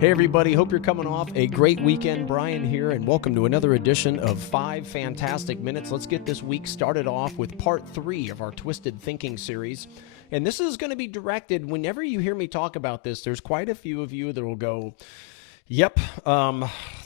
Hey everybody, hope you're coming off a great weekend. Brian here, and welcome to another edition of 5 Fantastic Minutes. Let's get this week started off with part 3 of our Twisted Thinking series. And this is going to be directed, whenever you hear me talk about this, there's quite a few of you that will go, yep,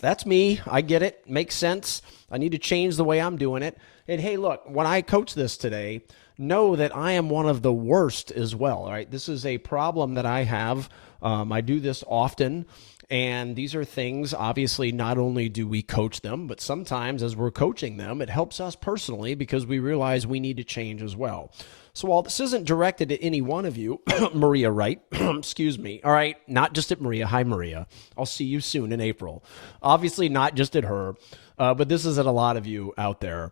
that's me. I get it. Makes sense. I need to change the way I'm doing it. And hey, look, when I coach this today, know that I am one of the worst as well, all right? This is a problem that I have. I do this often, and these are things, obviously, not only do we coach them, but sometimes as we're coaching them, it helps us personally because we realize we need to change as well. So while this isn't directed at any one of you, Maria Wright, excuse me, all right, not just at Maria. Hi, Maria. I'll see you soon in April. Obviously not just at her, but this is at a lot of you out there.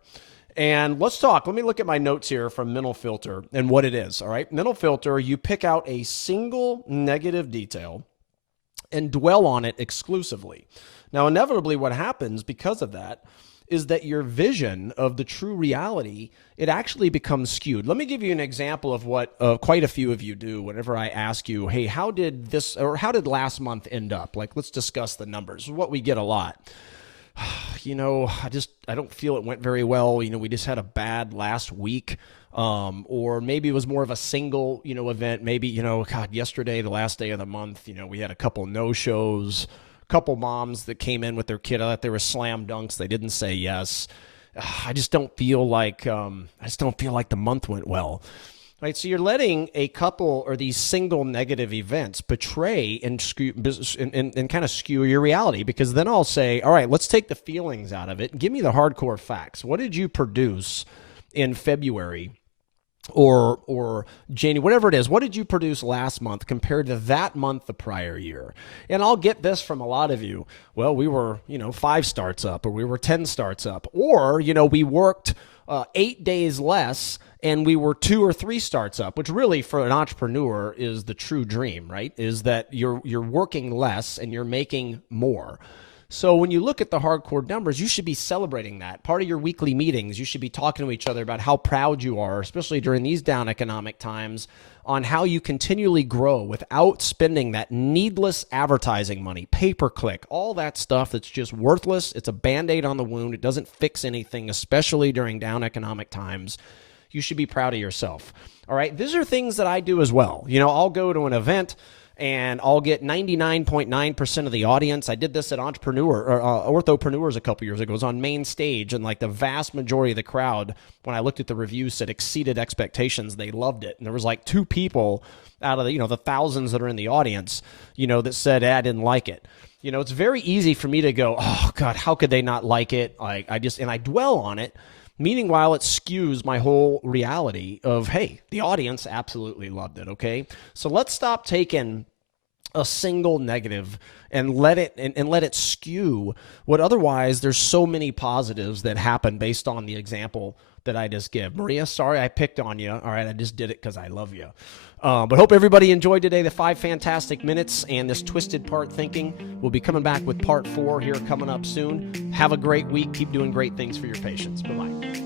And let's talk. Let me look at my notes here from Mental Filter and what it is, all right? Mental Filter, you pick out a single negative detail and dwell on it exclusively. Now, inevitably what happens because of that is that your vision of the true reality, it actually becomes skewed. Let me give you an example of what quite a few of you do whenever I ask you, hey, how did last month end up? Like, let's discuss the numbers. This is what we get a lot. You know, I don't feel it went very well. You know, we just had a bad last week. Or maybe it was more of a single, event. Maybe, God, yesterday, the last day of the month, we had a couple no-shows, a couple moms that came in with their kid. I thought they were slam dunks. They didn't say yes. I just don't feel like the month went well. Right, so you're letting a couple or these single negative events betray and kind of skew your reality, because then I'll say, all right, let's take the feelings out of it. Give me the hardcore facts. What did you produce in February or January, whatever it is? What did you produce last month compared to that month the prior year? And I'll get this from a lot of you. Well, we were, 5 starts up, or we were 10 starts up, or, we worked 8 days less and we were 2 or 3 starts up, which really for an entrepreneur is the true dream, right? Is that you're working less and you're making more. So when you look at the hardcore numbers, you should be celebrating that. Part of your weekly meetings, you should be talking to each other about how proud you are, especially during these down economic times, on how you continually grow without spending that needless advertising money, pay-per-click, all that stuff that's just worthless. It's a Band-Aid on the wound. It doesn't fix anything, especially during down economic times. You should be proud of yourself. All right, these are things that I do as well. I'll go to an event and I'll get 99.9% of the audience. I did this at Orthopreneurs a couple years ago. It was on main stage, and like the vast majority of the crowd, when I looked at the reviews, said exceeded expectations. They loved it. And there was like 2 people out of the thousands that are in the audience, that said, I didn't like it. It's very easy for me to go, oh God, how could they not like it? And I dwell on it. Meanwhile, it skews my whole reality of, hey, the audience absolutely loved it, okay? So let's stop taking a single negative and let it skew what otherwise there's so many positives that happen based on the example that I just give. Maria, sorry I picked on you. All right, I just did it because I love you. But hope everybody enjoyed today, the 5 Fantastic Minutes and this Twisted Part Thinking. We'll be coming back with part 4 here coming up soon. Have a great week. Keep doing great things for your patients. Bye-bye.